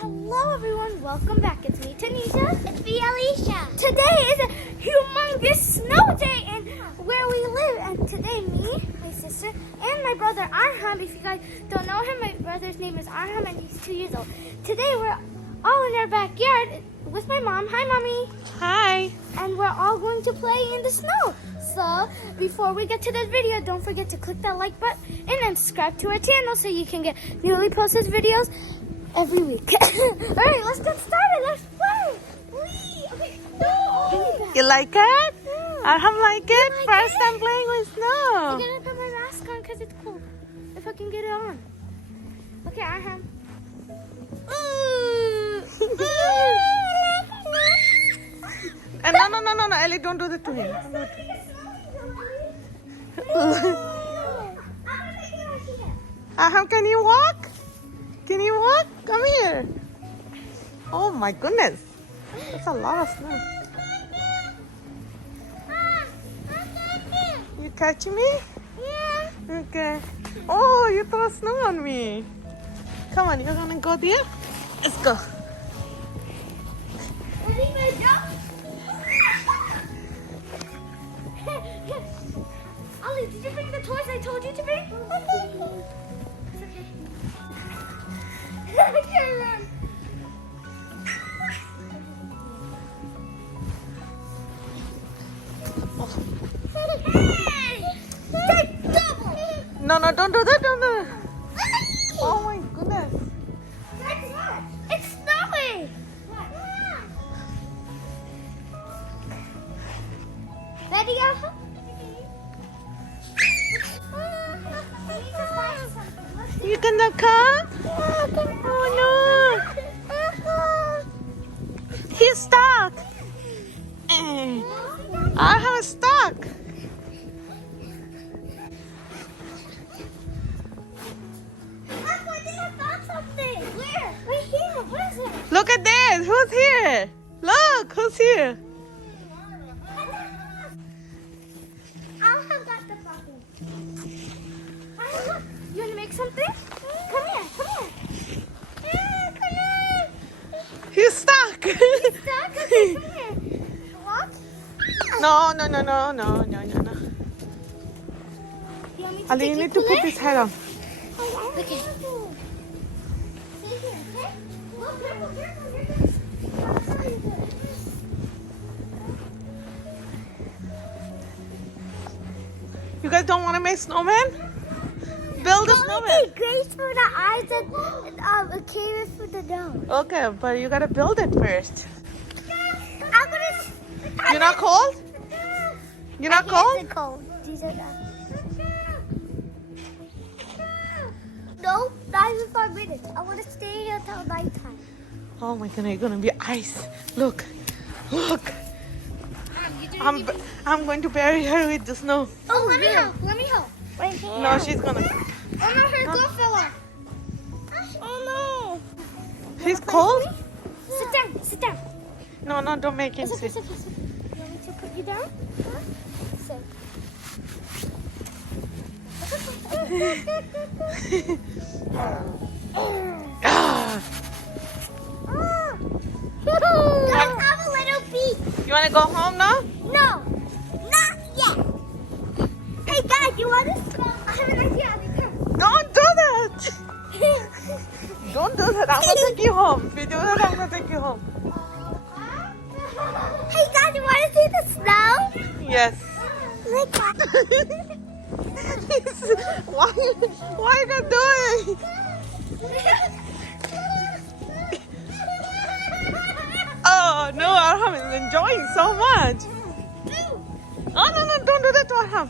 Hello everyone, welcome back. It's me, Tanisha. It's me, Alicia. Today is a humongous snow day in where we live. And today me, my sister, and my brother Arham, if you guys don't know him, my brother's name is Arham and he's 2 years old. Today we're all in our backyard with my mom. Hi, Mommy. Hi. And we're all going to play in the snow. So before we get to this video, don't forget to click that like button and subscribe to our channel so you can get newly posted videos every week. All right, let's get started. Let's play. Okay, no. You like it? Yeah. Arham like it? like First it? time playing with I'm snow. gonna put my mask on because it's cold. If I can get it on. Okay, Arham. And no, Ellie, don't do that to him. Arham, can you walk? Can you walk? Come here. Oh my goodness. That's a lot of snow. You catch me? Yeah. Okay. Oh, you throw snow on me. Come on, you're gonna go there? Let's go. Ready for the jump? Ollie, did you bring the toys I told you to bring? It's okay. I can't run. Hey! Take double! No, don't do that, don't do that. Oh my goodness. It's snowing! Ready, Alpha? You cannot come? Oh no. He's stuck. Arham is stuck. Where? Right here. What is it? Look at this. Who's here? Look, who's here? Alpha got the bubble. You want to make something? Come here. Come here. He's stuck. Stuck? Okay, come here. Walk. No. You want me to Ali, take you you need to put there? his head on. Okay. Stay here, okay? Look, careful. You guys don't want to make snowman? Build a snowman. Grace for the eyes and a carrot for the nose. Okay, but you gotta build it first. I'm gonna. You're not cold? You're not cold? It's cold. These are not. No, not even 5 minutes. I want to stay here until nighttime. Oh my goodness, you're gonna be ice. Look. I'm going to bury her with the snow. Oh, let me help. Right here. No, she's gonna. Oh no, her glove fell off. Oh no. He's cold? Sit down. No, don't make him It's okay. sit. You want me to put you down? Sit. Ah, Let's have a little beat. you wanna go home now? No, not yet. Hey guys, you want to? I have an idea. Don't do that! Don't do that. I'm gonna take you home. If you do that, I'm gonna take you home. Hey guys, you want to see the snow? Yes. Look at Why are you not doing? Oh no, Arham is enjoying so much. Oh no, don't do that to Arham.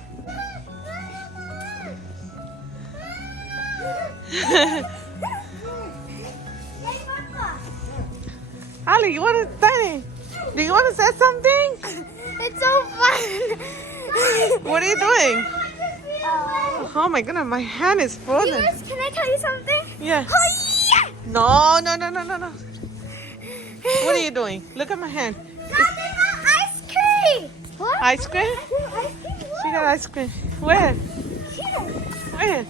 Ali, you want to say? Do you want to say something? It's so fun. What are you doing? Oh my goodness, my hand is frozen. Viewers, can I tell you something? Yeah. Oh yeah! No. What are you doing? Look at my hand. Ice cream. What? Ice cream? Ice cream? She got ice cream. Where? Here. Where?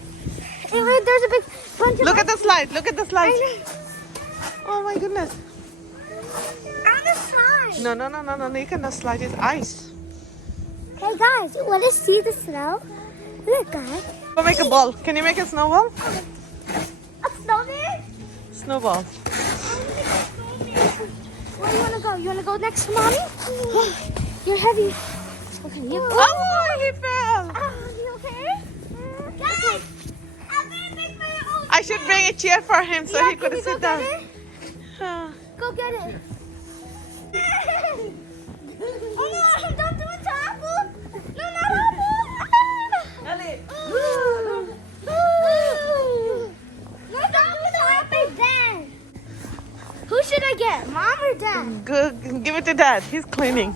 Hey, wait, there's a big bunch of Look at the slide. Look at the slide. I know. Oh my my goodness. On the side. No. You cannot slide. It's ice. Hey guys, you want to see the snow? Look, guys. Go make a ball. Can you make a snowball? A snowman? Snowball. Where do you want to go? You want to go next to mommy? You're heavy. Okay, you go. Oh, he fell. You okay? Guys, I'm gonna make my own. I should bring a chair for him so Yeah, he could can you go sit down. get it? Go get it. Oh no, don't do it to Apple. No, not Apple. Ellie. No, don't do it to Apple then. Who should I get, mom or dad? Good. Give it to dad. he's cleaning.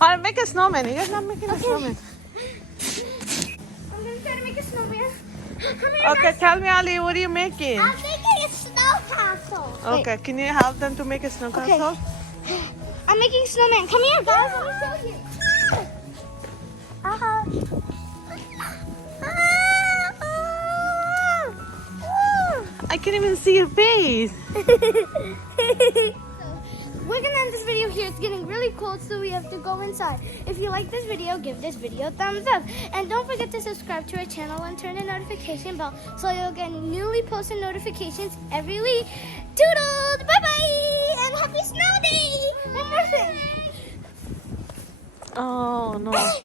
I'll make a snowman. You're not making a snowman. I'm gonna try to make a snowman. Come here, Okay, tell me, Ali, what are you making? I'm making a snow castle. Okay, can you help them to make a snow Okay. castle? I'm making snowman. Come here, guys. Let me show you. I can't even see your face. We're gonna end this video here. It's getting really cold, so we have to go inside. If you like this video, give this video a thumbs up. And don't forget to subscribe to our channel and turn the notification bell so you'll get newly posted notifications every week. Toodles! Bye-bye! And happy snow day! And nothing. Oh, no.